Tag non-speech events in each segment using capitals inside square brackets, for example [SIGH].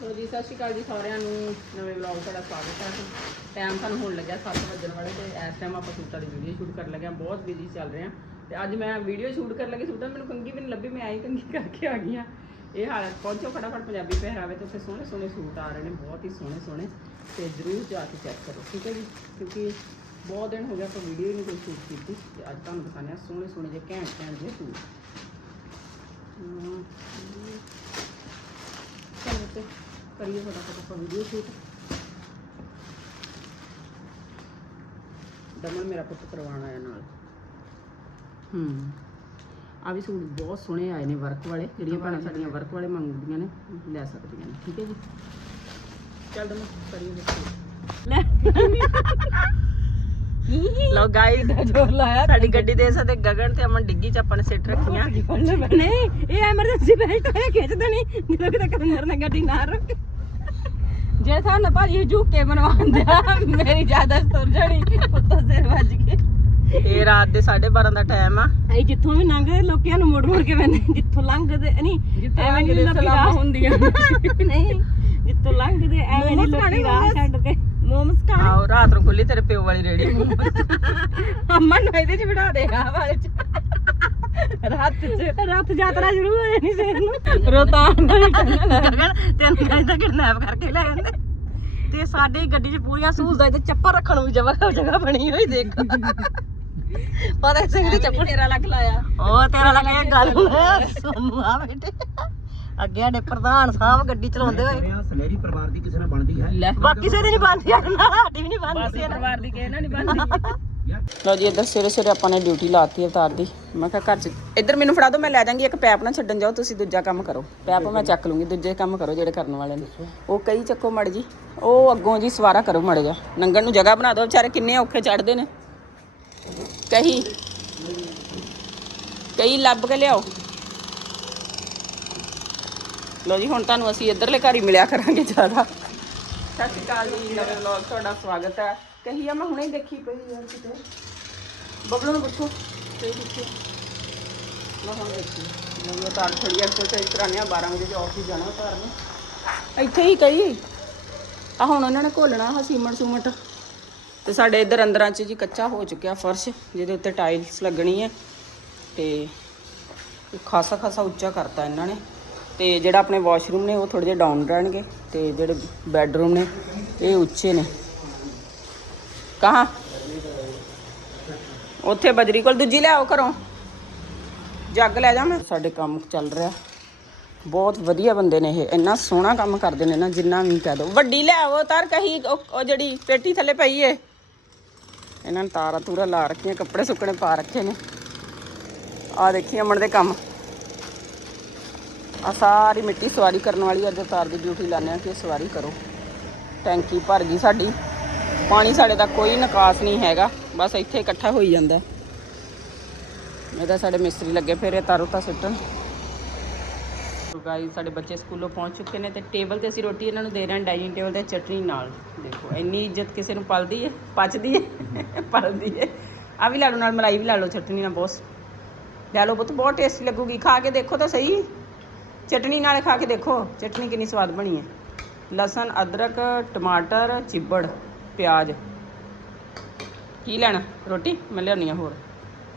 ਲੋ ਜੀ, ਸਤਿ ਸ਼੍ਰੀ ਅਕਾਲ ਜੀ ਸਾਰਿਆਂ ਨੂੰ। ਨਵੇਂ ਵਲੌਗ ਤੁਹਾਡਾ ਸਵਾਗਤ ਹੈ। ਟਾਈਮ ਸਾਨੂੰ ਹੋਣ ਲੱਗਿਆ 7 ਵਜਣ ਵਾਲੇ ਤੇ ਇਸ ਟਾਈਮ ਆਪਾਂ ਸੂਟਾਂ ਦੀ ਵੀਡੀਓ ਸ਼ੂਟ ਕਰਨ ਲੱਗੇ ਹਾਂ। ਬਹੁਤ ਬਿਜ਼ੀ ਚੱਲ ਰਹੇ ਹਾਂ। ਤੇ ਅੱਜ ਮੈਂ ਵੀਡੀਓ ਸ਼ੂਟ ਕਰਨ ਲੱਗੀ, ਸੂਟਾਂ ਮੈਨੂੰ ਕੰਗੀ ਵੀ ਨਹੀਂ ਲੱਭੀ, ਮੈਂ ਆਈ ਕੰਗੀ ਕਰਕੇ ਆ ਗਈ ਹਾਂ। ਇਹ ਹਾਲਤ, ਪਹੁੰਚੋ ਫਟਾਫਟ ਪੰਜਾਬੀ ਪਹਿਰਾਵੇ ਤੇ ਉੱਥੇ ਸੋਹਣੇ ਸੋਹਣੇ ਸੂਟ ਆ ਰਹੇ ਨੇ, ਬਹੁਤ ਹੀ ਸੋਹਣੇ ਸੋਹਣੇ। ਤੇ ਜ਼ਰੂਰ ਜਾ ਕੇ ਚੈੱਕ ਕਰੋ, ਠੀਕ ਹੈ ਜੀ? ਕਿਉਂਕਿ ਬਹੁਤ ਦਿਨ ਹੋ ਗਿਆ ਆਪਾਂ ਵੀਡੀਓ ਹੀ ਨਹੀਂ ਕੋਈ ਸ਼ੂਟ ਕੀਤੀ। ਤੇ ਅੱਜ ਤੁਹਾਨੂੰ ਦਿਖਾਉਂਦੇ ਹਾਂ ਸੋਹਣੇ ਸੋਹਣੇ ਜਿਹੇ, ਘੈਂਟ ਘੈਂਟ ਜਿਹੇ ਸੂਟ। ਚਲੋ ਤੇ ਕਰੀਏ ਫਟਾਫਟ ਆਪਾਂ ਵੀਡੀਓ ਸ਼ੂਟ ਦਮਨ ਮੇਰਾ ਪੁੱਤ ਕਰਵਾਉਣ ਆਇਆ ਨਾਲ। ਹੂੰ। ਆ ਵੀ ਸੂਟ ਬਹੁਤ ਸੋਹਣੇ ਆਏ ਨੇ ਵਰਕ ਵਾਲੇ ਜਿਹੜੀਆਂ ਭੈਣਾਂ ਸਾਡੀਆਂ ਵਰਕ ਵਾਲੇ ਮੰਗਦੀਆਂ ਨੇ ਲੈ ਸਕਦੀਆਂ ਨੇ। ਠੀਕ ਹੈ ਜੀ? ਚੱਲ ਦਮਨ ਕਰੀਏ ਲੋ। ਗਾਈਸ ਦਾ ਜੋਰ ਲਾਇਆ। ਸਾਡੀ ਗੱਡੀ ਦੇ ਸਕਦੇ ਗਗਨ ਤੇ ਅਮਨ ਡਿੱਗੀ ਚ ਆਪਾਂ ਨੇ ਸਿੱਟ ਰੱਖੀਆਂ। ਨਹੀਂ ਇਹ ਐਮਰਜੈਂਸੀ ਬੈਲਟ ਹੈ ਖਿੱਚ ਦੇਣੀ। ਜਦੋਂ ਕਿਤੇ ਕਮਿੰਦਰ ਨੇ ਗੱਡੀ ਨਾ ਰੁਕੇ। ਜੇ ਸਾਨੂੰ ਭਾਜੀ ਝੁੱਕ ਬਣਵਾਉਂਦੇ ਮੇਰੀ ਜ਼ਿਆਦਾ ਤੁਰ ਜਾਣੀ ਉੱਤੋਂ ਸਿਰ ਵੱਜ ਕੇ ਇਹ ਰਾਤ ਦੇ 12:30 ਦਾ ਟਾਈਮ ਆ। ਅਸੀਂ ਜਿੱਥੋਂ ਵੀ ਲੰਘਦੇ ਲੋਕਾਂ ਨੂੰ ਮੋੜ ਮੋੜ ਕੇ ਵੰਦੇ ਜਿੱਥੋਂ ਲੰਘਦੇ ਨਹੀਂ ਐਵੇਂ ਨਹੀਂ ਲੋਕੀ ਰਾਹ ਹੁੰਦੀਆਂ। ਨਹੀਂ ਜਿੱਥੋਂ ਲੰਘਦੇ ਐਵੇਂ ਨਹੀਂ ਲੋਕੀ ਰਾਹ ਛੱਡ ਕੇ। ਮੋਮਸ ਖਾਣੇ? ਆਓ ਰਾਤ ਨੂੰ ਖੁੱਲੀ ਤੇਰੇ ਪਿਓ ਵਾਲੀ ਰੇੜੀ। ਅਮਨ ਨੂੰ ਇਹਦੇ ਚ ਬਿਠਾ ਦੇ ਆ ਵਾਲੇ ਚ। ਰਾਤ ਚ। ਰਾਤ ਯਾਤਰਾ ਸ਼ੁਰੂ ਹੋ ਜਾਣੀ ਸਵੇਰ ਨੂੰ ਰੋਤਾਂ ਗਗਨ ਤੈਨੂੰ ਕਹਿੰਦਾ ਕਿਡਨੈਪ ਕਰਕੇ ਲੈ ਜਾਂਦੇ। ਤੇ ਸਾਡੇ ਗੱਡੀ 'ਚ ਪੂਰੀਆਂ ਸਹੂਲਤਾਂ ਤੇ ਚੱਪਲ ਰੱਖਣ ਨੂੰ ਵੀ ਜਗ੍ਹਾ ਜਗ੍ਹਾ ਬਣੀ ਹੋਈ ਦੇਖ। ਪਤਾ ਸਿੰਘ ਦੇ ਚੱਪਲ ਤੇਰਾ ਲੱਗ ਲਾਇਆ। ਉਹ ਤੇਰਾ ਲੱਗ ਗਿਆ ਗੱਲ ਸੋਨੂੰ ਆ ਬੇਟੇ। ਅੱਗੇ ਸਾਡੇ ਪ੍ਰਧਾਨ ਸਾਹਿਬ ਗੱਡੀ ਚਲਾਉਂਦੇ ਹੋਏ। ਸਨੇਰੀ ਪਰਿਵਾਰ ਦੀ ਕਿਸੇ ਨਾਲ ਬਣਦੀ ਹੈ। ਬਾਕੀ ਕਿਸੇ ਦੀ ਨਹੀਂ ਬਣਦੀ ਆ ਨਾਲ ਸਾਡੀ ਵੀ ਨਹੀਂ ਬਣਦੀ ਬਾਸੀ ਪਰਿਵਾਰ ਦੀ ਕਿਸੇ ਨਾਲ ਨਹੀਂ ਬਣਦੀ। ਲੋ ਜੀ, ਇੱਧਰ ਸਵੇਰੇ ਸਵੇਰੇ ਆਪਾਂ ਨੇ ਡਿਊਟੀ ਲਾਤੀ ਅਵਤਾਰ ਦੀ। ਮੈਂ ਕਿਹਾ ਘਰ ਚ ਇੱਧਰ ਮੈਨੂੰ ਫੜਾ ਦਿਓ, ਮੈਂ ਲੈ ਜਾਵਾਂਗੀ ਇੱਕ ਪੈਪ ਨਾ ਛੱਡਣ ਜਾਓ, ਤੁਸੀਂ ਦੂਜਾ ਕੰਮ ਕਰੋ। ਪੈਪ ਮੈਂ ਚੱਕ ਲੂੰਗੀ, ਦੂਜੇ ਕੰਮ ਕਰੋ ਜਿਹੜੇ ਕਰਨ ਵਾਲੇ ਨੇ। ਉਹ ਕਈ ਚੱਕੋ ਮੜ ਜੀ ਉਹ ਅੱਗੋਂ ਜੀ ਸਵਾਰਾ ਕਰੋ ਮੜ ਜਾ ਨੰਗਣ ਨੂੰ ਜਗ੍ਹਾ ਬਣਾ ਦਿਓ, ਵਿਚਾਰੇ ਕਿੰਨੇ ਔਖੇ ਚੜਦੇ ਨੇ। ਕਹੀ ਕਈ ਲੱਭ ਕੇ ਲਿਆਓ। ਲੋ ਜੀ, ਹੁਣ ਤੁਹਾਨੂੰ ਅਸੀਂ ਇੱਧਰਲੇ ਘਰ ਹੀ ਮਿਲਿਆ ਕਰਾਂਗੇ ਜ਼ਿਆਦਾ। ਸਤਿ ਸ਼੍ਰੀ ਅਕਾਲ ਜੀ, ਨਵੇਂ ਵਲੌਗ ਤੁਹਾਡਾ ਸਵਾਗਤ ਹੈ। ਕਹੀ ਆ ਮੈਂ ਹੁਣੇ ਹੀ ਦੇਖੀ ਪਈ ਯਾਰ ਕਿਤੇ। ਬਬਲੂ ਨੂੰ ਪੁੱਛੋ। ਤੇ ਕਿੱਥੇ ਮੈਂ ਹੁਣ ਦੇਖੀ। ਮੈਂ ਤਾਂ ਥੋੜੀ ਅੱਗੇ ਤੇ ਕਰਾਨਿਆ 12 ਵਜੇ ਜੌਬ ਤੇ ਜਾਣਾ ਘਰ ਨੂੰ। ਇੱਥੇ ਹੀ ਕਹੀ। ਆ ਹੁਣ ਉਹਨਾਂ ਨੇ ਘੋਲਣਾ ਹਾ ਸੀਮਟ ਸੂਮਟ। ਤੇ ਸਾਡੇ ਇੱਧਰ ਅੰਦਰਾਂ 'ਚ ਜੀ ਕੱਚਾ ਹੋ ਚੁੱਕਿਆ ਫਰਸ਼ ਜਿਹਦੇ ਉੱਤੇ ਟਾਈਲਸ ਲੱਗਣੀ ਹੈ। ਤੇ ਇਹ ਖਾਸਾ ਖਾਸਾ ਉੱਚਾ ਕਰਤਾ ਇਹਨਾਂ ਨੇ। ਤੇ ਜਿਹੜਾ ਆਪਣੇ ਵਾਸ਼ਰੂਮ ਨੇ ਉਹ ਥੋੜੇ ਜਿਹਾ ਡਾਊਨ ਰਹਿਣਗੇ। ਤੇ ਜਿਹੜੇ ਬੈੱਡਰੂਮ ਨੇ ਇਹ ਉੱਚੇ ਨੇ। ਕਹਾਂ? ਉੱਥੇ ਬਜਰੀ ਕੋਲ ਦੂਜੀ ਲੈ ਆਓ ਘਰੋਂ। ਜੱਗ ਲੈ ਜਾ ਮੈਂ। ਸਾਡੇ ਕੰਮ ਚੱਲ ਰਿਹਾ। ਬਹੁਤ ਵਧੀਆ ਬੰਦੇ ਨੇ ਇਹ। ਇੰਨਾ ਸੋਹਣਾ ਕੰਮ ਕਰਦੇ ਨੇ ਨਾ, ਜਿੰਨਾ ਵੀ ਕਹਿ ਦੋ। ਵੱਡੀ ਲੈ ਆਓ, ਤਾਰ ਕਹੀ, ਉਹ ਜਿਹੜੀ ਪੇਟੀ ਥੱਲੇ ਪਈ ਏ। ਇਹਨਾਂ ਨੇ ਤਾਰਾਂ ਤੂਰਾ ਲਾ ਰੱਖੀਆਂ, ਕੱਪੜੇ ਸੁੱਕਣੇ ਪਾ ਰੱਖੇ ਨੇ। ਆ ਦੇਖੀ ਅਮਨ ਦੇ ਕੰਮ। ਆ ਸਾਰੀ ਮਿੱਟੀ ਸਵਾਰੀ ਕਰਨ ਵਾਲੀ ਅੱਜ ਤਾਰ ਦੀ ਡਿਊਟੀ ਲਾਣੇ ਆ ਕਿ ਸਵਾਰੀ ਕਰੋ। ਟੈਂਕੀ ਭਰ ਗਈ ਸਾਡੀ। ਪਾਣੀ ਸਾਡੇ ਦਾ ਕੋਈ ਨਿਕਾਸ ਨਹੀਂ ਹੈਗਾ, ਬਸ ਇੱਥੇ ਇਕੱਠਾ ਹੋਈ ਜਾਂਦਾ। ਇਹਦਾ ਸਾਡੇ ਮਿਸਤਰੀ ਲੱਗੇ ਫਿਰ ਇਹ ਤਾਰੋ ਤਾਂ ਸਿੱਟਣ। ਗਾਈ ਸਾਡੇ ਬੱਚੇ ਸਕੂਲੋਂ ਪਹੁੰਚ ਚੁੱਕੇ ਨੇ ਤੇ ਟੇਬਲ ਤੇ ਅਸੀਂ ਰੋਟੀ ਇਹਨਾਂ ਨੂੰ ਦੇ ਰਹੇ ਹਾਂ, ਡਾਈਨਿੰਗ ਟੇਬਲ ਤੇ ਚਟਨੀ ਨਾਲ। ਦੇਖੋ, ਇੰਨੀ ਇੱਜ਼ਤ ਕਿਸੇ ਨੂੰ ਪਲਦੀ ਹੈ ਪਚਦੀ ਹੈ [LAUGHS] ਪਲਦੀ ਹੈ ਆ ਵੀ ਲਾ ਲਓ, ਨਾਲ ਮਲਾਈ ਵੀ ਲਾ ਲਓ ਚਟਨੀ ਨਾਲ ਬਹੁਤ ਲੈ ਲਓ ਪੁੱਤ, ਬਹੁਤ ਟੇਸਟੀ ਲੱਗੂਗੀ। ਖਾ ਕੇ ਦੇਖੋ ਤਾਂ ਸਹੀ। ਚਟਨੀ ਨਾਲ ਖਾ ਕੇ ਦੇਖੋ, ਚਟਨੀ ਕਿੰਨੀ ਸਵਾਦ ਬਣੀ ਹੈ ਲਸਣ, ਅਦਰਕ, ਟਮਾਟਰ, ਚਿੱਬੜ। ਪਿਆਜ਼। ਕੀ ਲੈਣਾ? ਰੋਟੀ? ਮੈਂ ਲਿਆਉਣੀ ਆ ਹੋਰ।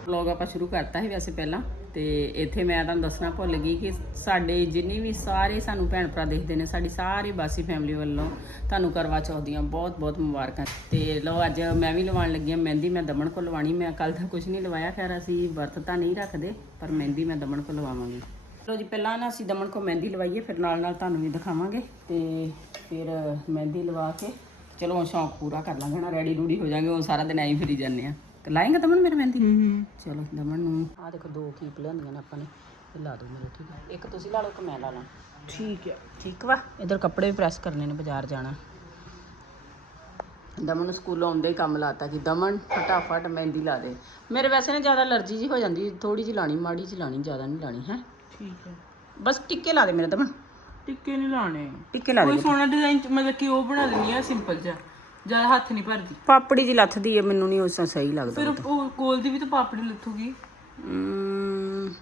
ਵਲੌਗ ਆਪਾਂ ਸ਼ੁਰੂ ਕਰਤਾ ਸੀ ਵੈਸੇ ਪਹਿਲਾਂ, ਤੇ ਇੱਥੇ ਮੈਂ ਤੁਹਾਨੂੰ ਦੱਸਣਾ ਭੁੱਲ ਗਈ ਕਿ ਸਾਡੇ ਜਿੰਨੇ ਵੀ ਸਾਰੇ ਸਾਨੂੰ ਭੈਣ ਭਰਾ ਦੇਖਦੇ ਨੇ, ਸਾਡੀ ਸਾਰੀ ਬਾਸੀ ਫੈਮਿਲੀ ਵੱਲੋਂ ਤੁਹਾਨੂੰ ਕਰਵਾ ਚੌਥ ਦੀਆਂ ਬਹੁਤ ਬਹੁਤ ਮੁਬਾਰਕਾਂ। ਤੇ ਲਓ ਅੱਜ ਮੈਂ ਵੀ ਲਵਾਉਣ ਲੱਗੀ ਹਾਂ ਮਹਿੰਦੀ, ਮੈਂ ਦਮਣ ਕੋ ਲਵਾਣੀ ਮੈਂ ਕੱਲ ਤਾਂ ਕੁਝ ਨਹੀਂ ਲਵਾਇਆ, ਖੈਰ ਅਸੀਂ ਵਰਤ ਤਾਂ ਨਹੀਂ ਰੱਖਦੇ, ਪਰ ਮਹਿੰਦੀ ਮੈਂ ਦਮਨ ਕੋ ਲਵਾਵਾਂਗੀ। ਲਓ ਜੀ, ਪਹਿਲਾਂ ਨਾ ਅਸੀਂ ਦਮਨ ਕੋ ਮਹਿੰਦੀ ਲਵਾਈਏ, ਫਿਰ ਨਾਲ ਨਾਲ ਤੁਹਾਨੂੰ ਵੀ ਦਿਖਾਵਾਂਗੇ, ਤੇ ਫਿਰ ਮਹਿੰਦੀ ਲਵਾ ਕੇ ਚਲੋ ਹੁਣ ਸ਼ੌਂਕ ਪੂਰਾ ਕਰ ਲਾਂਗੇ ਨਾ ਰੈਡੀ ਰੂਡੀ ਹੋ ਜਾਾਂਗੇ ਉਹ ਸਾਰਾ ਦਿਨ ਐਂ ਹੀ ਫਿਰੀ ਜਾਂਦੇ ਆ। ਲਾਏਗਾ ਦਮਨ ਮੇਰੇ ਮਹਿੰਦੀ? ਚਲੋ ਦਮਨ ਨੂੰ। ਆ ਦੇਖੋ ਦੋ ਕੀਪ ਲਿਆਂਦੀਆਂ ਨੇ ਆਪਾਂ ਨੇ ਇਹ ਲਾ ਦਿਓ ਮੇਰੇ ਠੀਕ ਹੈ ਇੱਕ ਤੁਸੀਂ ਲਾ ਲਓ ਇੱਕ ਮੈਂ ਲਾ ਲਾਂ। ਠੀਕ ਹੈ ਠੀਕ ਵਾ? ਇਧਰ ਕੱਪੜੇ ਵੀ ਪ੍ਰੈਸ ਕਰਨੇ ਨੇ ਬਾਜ਼ਾਰ ਜਾਣਾ। ਦਮਨ ਨੂੰ ਸਕੂਲੋਂ ਆਉਂਦੇ ਹੀ ਕੰਮ ਲਾਤਾ ਕਿ ਦਮਨ ਫਟਾਫਟ ਮਹਿੰਦੀ ਲਾ ਦੇ। ਮੇਰੇ ਵੈਸੇ ਨਾ ਜ਼ਿਆਦਾ ਅਲਰਜੀ ਜੀ ਹੋ ਜਾਂਦੀ ਥੋੜੀ ਜਿਹੀ ਲਾਣੀ ਮਾੜੀ ਜਿਹੀ ਲਾਣੀ ਜ਼ਿਆਦਾ ਨਹੀਂ ਲਾਣੀ ਹੈ? ਠੀਕ ਹੈ ਬਸ ਟਿੱਕੇ ਲਾ ਦੇ ਮੇਰੇ ਦਮਨ। ਟਿੱਕੇ ਨਹੀਂ ਲਾਣੇ ਟਿੱਕੇ ਲਾ ਦੇ ਕੋਈ ਸੋਹਣਾ ਡਿਜ਼ਾਈਨ ਮਤਲਬ ਕਿ ਉਹ ਬਣਾ ਦਿੰਦੀ ਆ ਸਿੰਪਲ ਜਿਹਾ। ਜ਼ਿਆਦਾ ਹੱਥ ਨਹੀਂ ਭਰਦੀ। ਪਾਪੜੀ ਜੀ ਲੱਥਦੀ ਹੈ ਮੈਨੂੰ ਨਹੀਂ ਉਸ ਤਰ੍ਹਾਂ ਸਹੀ ਲੱਗਦਾ ਫਿਰ ਉਹ ਕੋਲ ਦੀ ਵੀ ਤਾਂ ਪਾਪੜੀ ਲੱਥੂਗੀ। ਅਮ,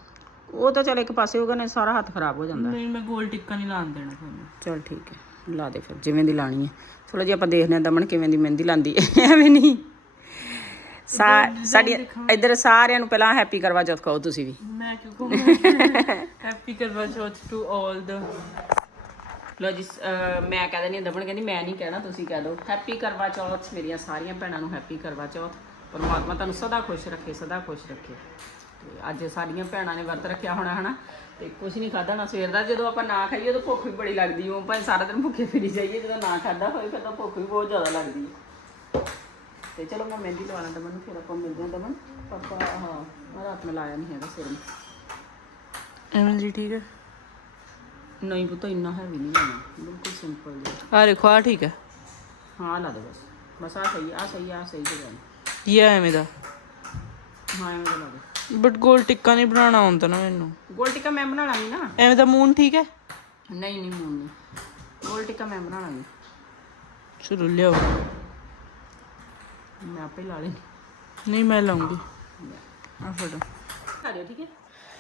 ਉਹ ਤਾਂ ਚਲ ਇੱਕ ਪਾਸੇ ਹੋਗਾ ਨੇ ਸਾਰਾ ਹੱਥ ਖਰਾਬ ਹੋ ਜਾਂਦਾ। ਨਹੀਂ ਮੈਂ ਗੋਲ ਟਿੱਕਾ ਨਹੀਂ ਲਾਣ ਦੇਣਾ ਤੁਹਾਨੂੰ ਚਲ ਠੀਕ ਹੈ ਲਾ ਦੇ ਫਿਰ ਜਿਵੇਂ ਦੀ ਲਾਣੀ ਹੈ। ਥੋੜਾ ਜਿਹਾ ਆਪਾਂ ਦੇਖਦੇ ਹਾਂ ਦਮਨ ਕਿਵੇਂ ਦੀ ਮਹਿੰਦੀ ਲਾਂਦੀ ਹੈ ਐਵੇਂ ਨਹੀਂ। ਸਾ ਸਾਡੀ ਇੱਧਰ ਸਾਰਿਆਂ ਨੂੰ ਪਹਿਲਾਂ ਹੈਪੀ ਕਰਵਾ ਚੌਥ ਕਹੋ ਤੁਸੀਂ ਵੀ। ਮੈਂ ਕਿਉਂ ਕਹਾਂ? ਹੈਪੀ [LAUGHS] ਕਰਵਾ ਚੌਥ ਟੂ 올 ਦ ਲੋ ਜੀ ਅਹ ਮੈਂ ਕਹਿ ਦਿੰਦੀ ਹਾਂ ਦਮਨ ਕਹਿੰਦੀ ਮੈਂ ਨਹੀਂ ਕਹਿਣਾ ਤੁਸੀਂ ਕਹਿ ਦਿਓ। ਹੈਪੀ ਕਰਵਾ ਚੌਥ ਮੇਰੀਆਂ ਸਾਰੀਆਂ ਭੈਣਾਂ ਨੂੰ ਹੈਪੀ ਕਰਵਾ ਚੌਥ। ਪਰਮਾਤਮਾ ਤੁਹਾਨੂੰ ਸਦਾ ਖੁਸ਼ ਰੱਖੇ ਸਦਾ ਖੁਸ਼ ਰੱਖੇ। ਤੇ ਅੱਜ ਸਾਡੀਆਂ ਭੈਣਾਂ ਨੇ ਵਰਤ ਰੱਖਿਆ ਹੋਣਾ ਹਨਾ? ਤੇ ਕੁਝ ਨਹੀਂ ਖਾਦਾ ਨਾ ਸਵੇਰ ਦਾ ਜਦੋਂ ਆਪਾਂ ਨਾ ਖਾਈਏ ਉਦੋਂ ਭੁੱਖ ਵੀ ਬੜੀ ਲੱਗਦੀ ਉਹ ਭਾਵੇਂ ਸਾਰਾ ਦਿਨ ਭੁੱਖੇ ਫਿਰੀ ਜਾਈਏ ਜਦੋਂ ਨਾ ਖਾਦਾ ਹੋਏ ਫਿਰ ਤਾਂ ਭੁੱਖ ਵੀ ਬਹੁਤ ਜ਼ਿਆਦਾ ਲੱਗਦੀ ਹੈ ਤੇ ਚਲੋ ਮੈਂ ਮਹਿੰਦੀ ਲਵਾ ਲਾਂ ਦਮਨ ਨੂੰ ਫਿਰ ਆਪਾਂ ਮਿਲਦੇ ਹਾਂ ਦਮਨ। ਪਾਪਾ ਹਾਂ ਮੈਂ ਰਾਤ ਨੂੰ ਲਾਇਆ ਨਹੀਂ ਹੈਗਾ ਸਿਰ ਨੂੰ। ਐਵੇਂ ਜੀ ਠੀਕ ਹੈ? ਨਹੀਂ ਪੁੱਤ ਇੰਨਾ ਹੈਵੀ ਨਹੀਂ ਲਾਉਣਾ। ਬਿਲਕੁਲ ਸਿੰਪਲ ਜਿਹਾ। ਆ ਦੇਖੋ ਆ ਠੀਕ ਹੈ। ਹਾਂ ਲਾ ਦੇ ਬਸ। ਬਸ ਆ ਸਹੀ ਆ ਸਹੀ ਆ ਸਹੀ ਜਾਣਾ ਇਹ ਐਵੇਂ ਦਾ। ਹਾਂ ਐਵੇਂ ਦਾ ਲਾ ਦੇ। ਬਟ ਗੋਲ ਟਿੱਕਾ ਨਹੀਂ ਬਣਾਉਣਾ ਆਉਂਦਾ ਨਾ ਮੈਨੂੰ। ਗੋਲ ਟਿੱਕਾ ਮੈਂ ਬਣਾ ਲਾਂਗੀ ਨਾ? ਐਵੇਂ ਦਾ ਮੂਨ ਠੀਕ ਹੈ? ਨਹੀਂ ਨਹੀਂ ਮੂੰਹ ਨਹੀਂ ਗੋਲ ਟਿੱਕਾ ਮੈਂ ਬਣਾ ਲਾਂਗੀ। ਚਲੋ ਲਿਆਓ। ਮੈਂ ਆਪੇ ਲਾ ਲੈਣੀ ਨਹੀਂ ਮੈਂ ਲਾਉਂਗੀ। ਆ ਫੜੋ। ਖਾ ਦਿਓ ਠੀਕ ਹੈ?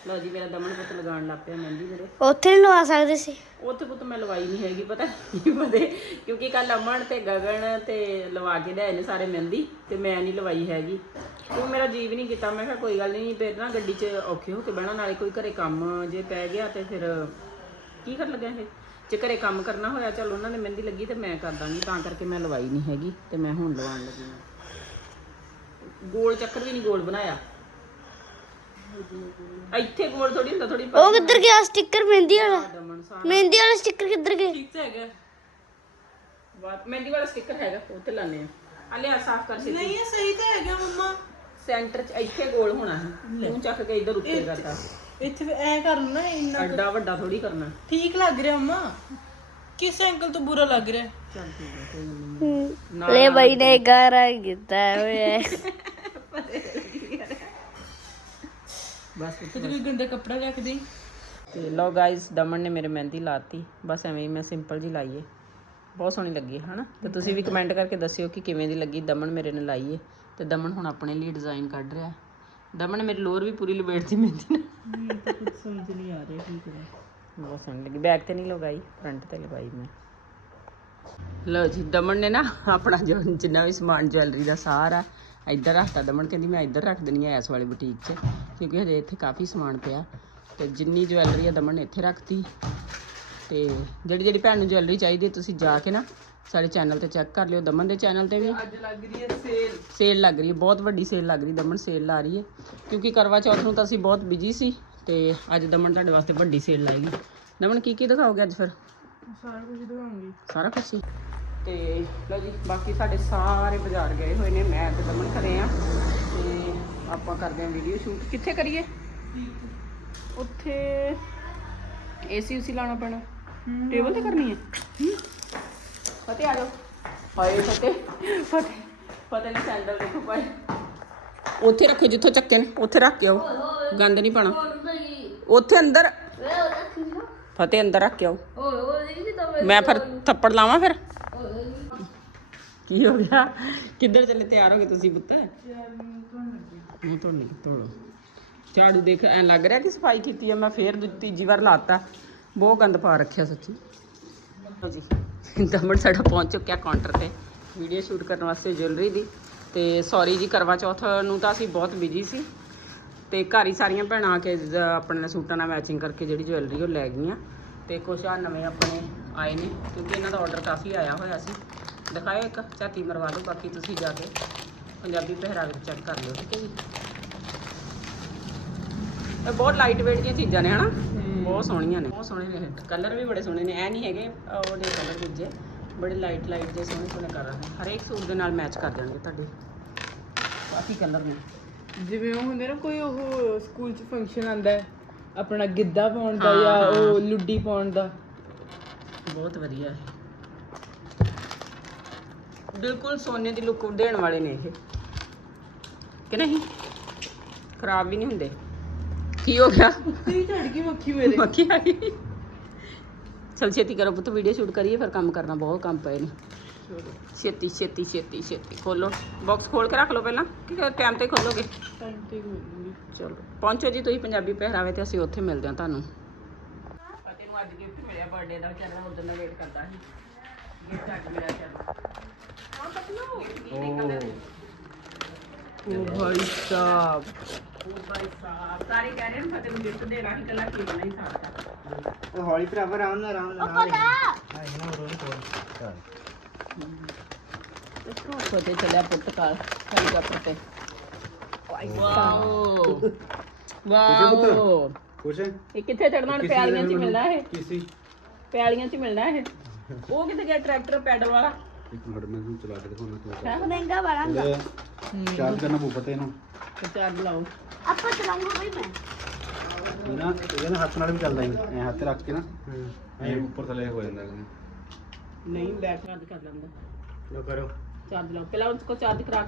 ਲਓ ਜੀ ਮੇਰਾ ਦਮਨ ਪੁੱਤ ਲਗਾਉਣ ਲੱਗ ਪਿਆ ਮਹਿੰਦੀ ਮੇਰੇ। ਉੱਥੇ ਨਹੀਂ ਲਵਾ ਸਕਦੇ ਸੀ। ਉੱਥੇ ਪੁੱਤ ਮੈਂ ਲਵਾਈ ਨਹੀਂ ਹੈਗੀ ਪਤਾ ਕੀ ਪਤੇ। ਕਿਉਂਕਿ ਕੱਲ ਅਮਨ ਤੇ ਗਗਨ ਤੇ ਲਵਾ ਕੇ ਲਿਆਏ ਨੇ ਸਾਰੇ ਮਹਿੰਦੀ ਤੇ ਮੈਂ ਨਹੀਂ ਲਵਾਈ ਹੈਗੀ। ਉਹ ਮੇਰਾ ਜੀਵ ਨਹੀਂ ਕੀਤਾ। ਮੈਂ ਕਿਹਾ ਕੋਈ ਗੱਲ ਨਹੀਂ ਫਿਰ ਨਾ ਗੱਡੀ 'ਚ ਔਖੇ ਹੋ ਕੇ ਬਹਿਣਾ ਨਾਲੇ ਕੋਈ ਘਰੇ ਕੰਮ ਜੇ ਪੈ ਗਿਆ ਤੇ ਫਿਰ ਕੀ ਕਰਨ ਲੱਗਿਆ ਇਹ? ਜੇ ਘਰੇ ਕੰਮ ਕਰਨਾ ਹੋਇਆ ਚਲ ਉਹਨਾਂ ਨੇ ਮਹਿੰਦੀ ਲੱਗੀ ਤੇ ਮੈਂ ਕਰ ਦਾਂਗੀ ਤਾਂ ਕਰਕੇ ਮੈਂ ਲਵਾਈ ਨਹੀਂ ਹੈਗੀ ਤੇ ਮੈਂ ਹੁਣ ਲਵਾਉਣ ਲੱਗੀ ਹਾਂ। ਗੋਲ ਚੱਕਰ ਵੀ ਨਹੀਂ ਗੋਲ ਬਣਾਇਆ ਇੱਥੇ ਗੋਲ ਥੋੜੀ ਹੁੰਦਾ ਥੋੜੀ ਉਹ ਕਿੱਧਰ ਗਿਆ ਸਟicker ਮਹਿੰਦੀ ਵਾਲਾ ਦਮਨ ਸਾ ਮਹਿੰਦੀ ਵਾਲਾ ਸਟicker ਕਿੱਧਰ ਗਿਆ ਠੀਕ ਤਾਂ ਹੈਗਾ ਬਾਤ ਮਹਿੰਦੀ ਵਾਲਾ ਸਟicker ਹੈਗਾ ਉਹ ਤੇ ਲਾਣੇ ਆ ਆ ਲਿਆ ਸਾਫ਼ ਕਰ ਸੀ ਨਹੀਂ ਇਹ ਸਹੀ ਤਾਂ ਹੈਗਾ ਮੰਮਾ ਸੈਂਟਰ ਚ ਇੱਥੇ ਗੋਲ ਹੋਣਾ ਹੈ ਤੂੰ ਚੱਕ ਕੇ ਇੱਧਰ ਉੱਤੇ ਕਰਦਾ ਇੱਥੇ ਵੀ ਐ ਕਰਨਾ ਨਾ ਇੰਨਾ ਐਡਾ ਵੱਡਾ ਥੋੜੀ ਕਰਨਾ ਠੀਕ ਲੱਗ ਰਿਹਾ ਮੰਮਾ ਕਿਸ ਐਂਗਲ ਤੋਂ ਬੁਰਾ ਲੱਗ ਰਿਹਾ ਚੱਲ ਠੀਕ ਹੈ ਕੋਈ ਗੱਲ ਨਹੀਂ ਲੈ ਬਾਈ ਨੇ ਗਾਰਾ ਕੀਤਾ ਹੋਇਆ ਬਸ ਤੇ ਕੋਈ ਗੰਦਾ ਕੱਪੜਾ ਰੱਖ ਦੇ ਤੇ ਲੋ ਗਾਇਸ ਦਮਨ ਨੇ ਮੇਰੇ ਮਹਿੰਦੀ ਲਾਤੀ। ਬਸ ਐਵੇਂ ਹੀ ਮੈਂ ਸਿੰਪਲ ਜੀ ਲਾਈਏ ਬਹੁਤ ਸੋਹਣੀ ਲੱਗੀ ਹੈ ਹਨਾ? ਤੇ ਤੁਸੀਂ ਵੀ ਕਮੈਂਟ ਕਰਕੇ ਦੱਸਿਓ ਕਿ ਕਿਵੇਂ ਦੀ ਲੱਗੀ। ਦਮਨ ਮੇਰੇ ਨੇ ਲਾਈ ਹੈ ਤੇ ਦਮਨ ਹੁਣ ਆਪਣੇ ਲਈ ਡਿਜ਼ਾਈਨ ਕੱਢ ਰਿਹਾ ਦਮਨ ਮੇਰੀ ਲੋਰ ਵੀ ਪੂਰੀ ਲਪੇਟਤੀ ਮਹਿੰਦੀ ਨਾਲ। ਕੁਝ ਸਮਝ ਨਹੀਂ ਆ ਰਿਹਾ ਕੀ ਕਰਾਂ। ਬਹੁਤ ਸੋਹਣੀ ਲੱਗੀ। ਬੈਕ ਤੇ ਨਹੀਂ ਲਗਾਈ ਫਰੰਟ ਤੇ ਲਗਾਈ ਮੈਂ। ਲਓ ਜੀ ਦਮਨ ਨੇ ਨਾ ਆਪਣਾ ਜੋ ਜਿੰਨਾ ਵੀ ਸਮਾਨ ਜਵੈਲਰੀ ਦਾ ਸਾਰਾ ਇੱਧਰ ਰੱਖਤਾ ਦਮਨ ਕਹਿੰਦੀ ਮੈਂ ਇੱਧਰ ਰੱਖ ਦਿੰਦੀ ਆ ਇਸ ਵਾਲੇ ਬੁਟੀਕ 'ਚ ਕਿਉਂਕਿ ਹਜੇ ਇੱਥੇ ਕਾਫੀ ਸਮਾਨ ਪਿਆ। ਤੇ ਜਿੰਨੀ ਜਵੈਲਰੀ ਆ ਦਮਨ ਨੇ ਇੱਥੇ ਰੱਖਤੀ। ਤੇ ਜਿਹੜੀ ਜਿਹੜੀ ਭੈਣ ਨੂੰ ਜਵੈਲਰੀ ਚਾਹੀਦੀ ਹੈ ਤੁਸੀਂ ਜਾ ਕੇ ਨਾ ਸਾਡੇ ਚੈਨਲ ਤੇ ਚੈੱਕ ਕਰ ਲਿਓ। ਦਮਨ ਦੇ ਚੈਨਲ ਤੇ ਵੀ ਅੱਜ ਲੱਗ ਰਹੀ ਹੈ ਸੇਲ ਸੇਲ ਲੱਗ ਰਹੀ ਹੈ ਬਹੁਤ ਵੱਡੀ ਸੇਲ ਲੱਗ ਰਹੀ ਦਮਨ ਸੇਲ ਲਾ ਰਹੀ ਹੈ। ਕਿਉਂਕਿ ਕਰਵਾ ਚੌਥ ਨੂੰ ਤਾਂ ਅਸੀਂ ਬਹੁਤ ਬਿਜ਼ੀ ਸੀ ਤੇ ਅੱਜ ਦਮਨ ਤੁਹਾਡੇ ਵਾਸਤੇ ਵੱਡੀ ਸੇਲ ਲਾਏਗੀ। ਦਮਨ ਕੀ ਕੀ ਦਿਖਾਓਗੇ ਅੱਜ ਫਿਰ? ਸਾਰਾ ਕੁਝ ਦਿਖਾਉਂਗੀ। ਸਾਰਾ ਕੁਝ ਹੀ? ਤੇ ਲਓ ਜੀ ਬਾਕੀ ਸਾਡੇ ਸਾਰੇ ਬਾਜ਼ਾਰ ਗਏ ਹੋਏ ਨੇ ਮੈਂ ਤੇ ਦਮਨ ਘਰੇ ਆ। ਤੇ ਆਪਾਂ ਕਰਦੇ ਆਂ ਵੀਡੀਓ ਸ਼ੂਟ ਕਿੱਥੇ ਕਰੀਏ? ਉੱਥੇ ਏਸੀ ਉਸੀ ਲਾਣਾ ਪੈਣਾ। ਟੇਬਲ ਤੇ ਕਰਨੀ ਹੈ? ਫਤਿਹ ਆ ਜਾਓ। ਹਾਏ ਫਤਿਹ। ਫਤਿਹ। ਫਤਿਹ ਨੇ ਸੈਂਡਲ ਦੇਖੋ ਪਾਏ ਉੱਥੇ ਰੱਖੇ ਜਿੱਥੋਂ ਚੱਕੇ ਨੇ ਉੱਥੇ ਰੱਖ ਕੇ ਆਓ। ਗੰਦ ਨਹੀਂ ਪਾਣਾ ਉੱਥੇ ਅੰਦਰ। ਫਤਿਹ ਅੰਦਰ ਰੱਖ ਕੇ ਆਓ। ਮੈਂ ਫਿਰ ਥੱਪੜ ਲਾਵਾਂ ਫਿਰ? ਕੀ ਹੋ ਗਿਆ? ਕਿੱਧਰ ਚੱਲੇ? ਤਿਆਰ ਹੋ ਗਏ ਤੁਸੀਂ ਪੁੱਤ? ਮੂੰਹ ਧੋਣ ਲਈ ਧੋਲੋ ਝਾੜੂ ਦੇਖ, ਐ ਲੱਗ ਰਿਹਾ ਕਿ ਸਫ਼ਾਈ ਕੀਤੀ ਹੈ ਮੈਂ ਫੇਰ ਦੂ- ਤੀਜੀ ਵਾਰ ਲਾਤਾ। ਬਹੁਤ ਗੰਦ ਪਾ ਰੱਖਿਆ ਸੱਚੀ। ਜੀ, ਦਮਨ ਸਾਡਾ ਪਹੁੰਚ ਚੁੱਕਿਆ ਕਾਊਂਟਰ ਤੇ। ਵੀਡੀਓ ਸ਼ੂਟ ਕਰਨ ਵਾਸਤੇ ਜੁਐਲਰੀ ਦੀ। ਤੇ ਸੌਰੀ ਜੀ, ਕਰਵਾ ਚੌਥ ਨੂੰ ਤਾਂ ਅਸੀਂ ਬਹੁਤ ਬਿਜ਼ੀ ਸੀ। ਤੇ ਘਰ ਹੀ ਸਾਰੀਆਂ ਭੈਣਾਂ ਆ ਕੇ ਆਪਣੇ ਸੂਟਾਂ ਨਾਲ ਮੈਚਿੰਗ ਕਰਕੇ ਜਿਹੜੀ ਜੁਐਲਰੀ ਉਹ ਲੈ ਗਈਆਂ। ਤੇ ਕੁਛ ਆ ਨਵੇਂ ਆਪਣੇ ਆਏ ਨੇ, ਕਿਉਂਕਿ ਇਹਨਾਂ ਦਾ ਆਰਡਰ ਕਾਫੀ ਆਇਆ ਹੋਇਆ ਸੀ। ਦਿਖਾਓ ਇੱਕ ਝਾਤੀ ਮਰਵਾ ਦਿਓ ਬਾਕੀ ਤੁਸੀਂ ਜਾ ਕੇ ਪੰਜਾਬੀ ਪਹਿਰਾਵੇ ਚੈੱਕ ਕਰ ਲਿਓ ਠੀਕ ਹੈ ਜੀ। ਇਹ ਬਹੁਤ ਲਾਈਟ weight ਦੀਆਂ ਚੀਜ਼ਾਂ ਨੇ ਹਨਾ? ਬਹੁਤ ਸੋਹਣੀਆਂ ਨੇ। ਬਹੁਤ ਸੋਹਣੇ ਨੇ ਕਲਰ ਵੀ ਬੜੇ ਸੋਹਣੇ ਨੇ ਐ ਨਹੀਂ ਹੈਗੇ ਉਹ ਨੇ ਕਲਰ ਦੂਜੇ। ਬੜੇ ਲਾਈਟ ਲਾਈਟ ਜਿਹੇ ਸੋਹਣੇ ਸੋਹਣੇ ਕਰ ਰਹੇ ਹਰੇਕ ਸੂਟ ਦੇ ਨਾਲ ਮੈਚ ਕਰ ਜਾਣਗੇ ਤੁਹਾਡੇ। ਕਾਫੀ ਕਲਰ ਨੇ। ਜਿਵੇਂ ਉਹ ਹੁੰਦੇ ਨਾ ਕੋਈ ਉਹ ਸਕੂਲ 'ਚ ਫੰਕਸ਼ਨ ਆਂਦਾ ਹੈ ਆਪਣਾ ਗਿੱਧਾ ਪਾਉਣ ਦਾ ਜਾਂ ਉਹ ਲੁੱਡੀ ਪਾਉਣ ਦਾ। ਬਹੁਤ ਵਧੀਆ ਹੈ ਬਿਲਕੁਲ ਸੋਨੇ ਦੀ ਲੁੱਕ ਦੇਣ ਵਾਲੇ ਨੇ ਇਹ। ਕਿ ਨਹੀਂ? ਖਰਾਬ ਵੀ ਨਹੀਂ ਹੁੰਦੇ। ਕੀ ਹੋ ਗਿਆ? ਤੇਰੀ ਝੜ ਗਈ ਮੱਖੀ ਮੇਰੇ। ਮੱਖੀ ਆ ਗਈ। ਚਲ ਛੇਤੀ ਕਰੋ ਪੁੱਤ ਵੀਡੀਓ ਸ਼ੂਟ ਕਰੀਏ ਫਿਰ ਕੰਮ ਕਰਨਾ ਬਹੁਤ ਕੰਮ ਪਏ ਨੇ। ਛੇਤੀ ਛੇਤੀ ਛੇਤੀ ਛੇਤੀ ਖੋਲੋ। ਬਾਕਸ ਖੋਲ ਕੇ ਰੱਖ ਲਓ ਪਹਿਲਾਂ ਕਿ ਟਾਈਮ ਤੇ ਖੋਲੋਗੇ? ਟਾਈਮ ਤੇ ਹੋਊਗੀ ਚਲੋ ਪਹੁੰਚੋ ਜੀ ਤੁਸੀਂ ਪੰਜਾਬੀ ਪਹਿਰਾਵੇ ਤੇ ਅਸੀਂ ਉੱਥੇ ਮਿਲਦੇ ਹਾਂ ਤੁਹਾਨੂੰ। ਫਤਿਹ ਨੂੰ ਅੱਜ ਗਿਫਟ ਮਿਲਿਆ ਬਰਥਡੇ ਦਾ ਵਿਚਾਰਾ ਉਦੋਂ ਦਾ ਵੇਟ ਕਰਦਾ ਸੀ। ਗਿਫਟ ਅੱਜ ਮਿਲਿਆ ਚੱਲ ਉਹ ਭਾਈ ਸਾਹਿਬ। ਉਹ ਭਾਈ ਸਾਹਿਬ ਸਾਰੇ ਕਹਿ ਰਹੇ ਨੇ ਫਤਿਹ ਨੂੰ ਗਿਫਟ ਦੇਣਾ ਹੀ ਕੱਲਾ ਖੇਡਣਾ ਹੀ ਸਾਡਾ ਉਹ ਹੌਲੀ ਭਰਾਵਾ ਆਰਾਮ ਨਾਲ ਆਰਾਮ ਨਾਲ। ਨਾਲ ਹਾਂ ਇਹਨਾਂ ਨੂੰ ਰੋਣੀ ਕੋਲ ਫਤਿਹ ਚੱਲਿਆ ਪੁਰਤਕਾਲ ਹੈਲੀਕਾਪਟਰ ਤੇ। ਵਾਓ। ਵਾਓ। ਕੁਛ ਇਹ ਕਿੱਥੇ ਚੜਨਾ ਹੁਣ ਪਿਆਲੀਆਂ 'ਚ ਹੀ ਮਿਲਣਾ ਇਹ? ਕਿਸੇ। ਪਿਆਲੀਆਂ 'ਚ ਹੀ ਮਿਲਣਾ ਇਹ? ਉਹ ਕਿੱਥੇ ਗਿਆ ਟਰੈਕਟਰ ਪੈਡਲ ਵਾਲਾ? ਇੱਕ ਮਿੰਟ ਮੈਂ ਤੁਹਾਨੂੰ ਚਲਾ ਕੇ ਦਿਖਾਉਣਾ ਤੂੰ ਹੈ? ਮਹਿੰਗਾ ਵਾਲਾ ਚਾਰਜ ਕਰਨਾ ਪਊ ਪਤਾ ਇਹਨੂੰ ਤੇ ਚਾਰਜ ਲਾਓ। ਆਪਾਂ ਚਲਾਉਂਗਾ ਬਈ ਮੈਂ। ਇਹ ਨਾ ਇਹਦੇ ਨਾਲ ਹੱਥ ਨਾਲ ਵੀ ਚੱਲਦਾ ਹੈ ਐ ਹੱਥ ਤੇ ਰੱਖ ਕੇ ਨਾ। ਐ ਉੱਪਰ ਥੱਲੇ ਹੋ ਜਾਂਦਾ ਹੈ ਨਹੀਂ ਬੈਕ ਚਾਰਜ ਕਰ ਲੈਂਦਾ। ਲੋ ਕਰੋ। ਚਾਰਜ ਲਾਓ। ਪਹਿਲਾਂ ਉਸ ਕੋ ਚਾਰਜ ਕਰਾ